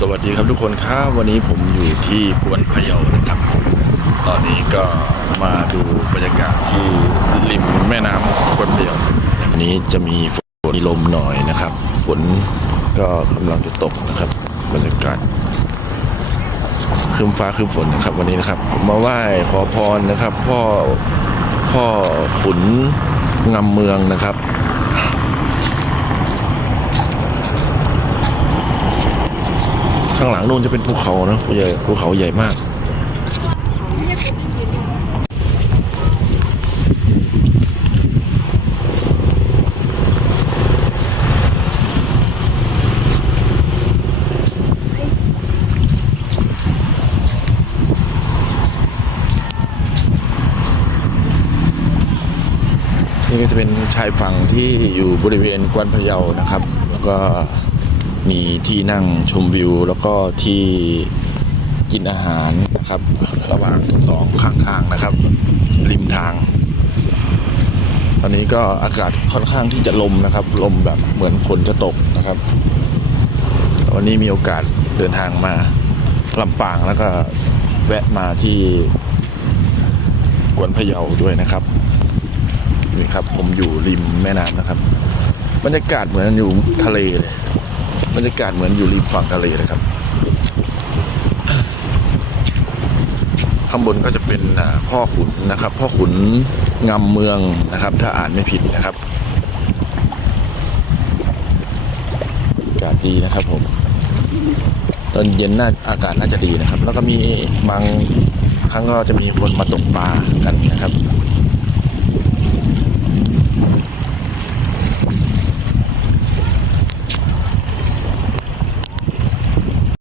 สวัสดีครับทุกคนครับวันนี้ผมอยู่ที่กวนพะเยานะครับ ตอนนี้ก็มาดูบรรยากาศที่ริมแม่น้ำกวนพะเยาวันนี้จะมีฝนมีลมหน่อยนะครับ ฝนก็กำลังจะตกนะครับ บรรยากาศครึ้มฟ้าครึ้มฝนนะครับ วันนี้นะครับผมมาไหว้ขอพรนะครับ พ่อพ่อขุนงำเมืองนะครับ ข้างหลังนู่นจะเป็นภูเขานะภูใหญ่ภูเขาใหญ่มากนี่ก็จะเป็นชายฝั่งที่อยู่บริเวณกวนพะเยานะครับ แล้วก็ มีที่นั่งชมวิว แล้วก็ที่กินอาหารนะครับ ระหว่างสองข้างทางนะครับ ริมทาง ตอนนี้ก็อากาศค่อนข้างที่จะลมนะครับ ลมแบบเหมือนฝนจะตกนะครับวันนี้มีโอกาสเดินทางมาลำปางแล้วก็แวะมาที่กวนพะเยาด้วยนะครับนี่ครับ ผมอยู่ริมแม่น้ำนะครับ บรรยากาศเหมือนอยู่ทะเลเลย บรรยากาศเหมือนอยู่ริมฝั่งทะเลเลยครับ ข้างบนก็จะเป็นพ่อขุนนะครับ พ่อขุนงำเมืองนะครับ ถ้าอ่านไม่ผิดนะครับอากาศดีนะครับผมตอนเย็นน่าอากาศน่าจะดีนะครับ แล้วก็มีบางครั้งก็จะมีคนมาตกปลากันนะครับ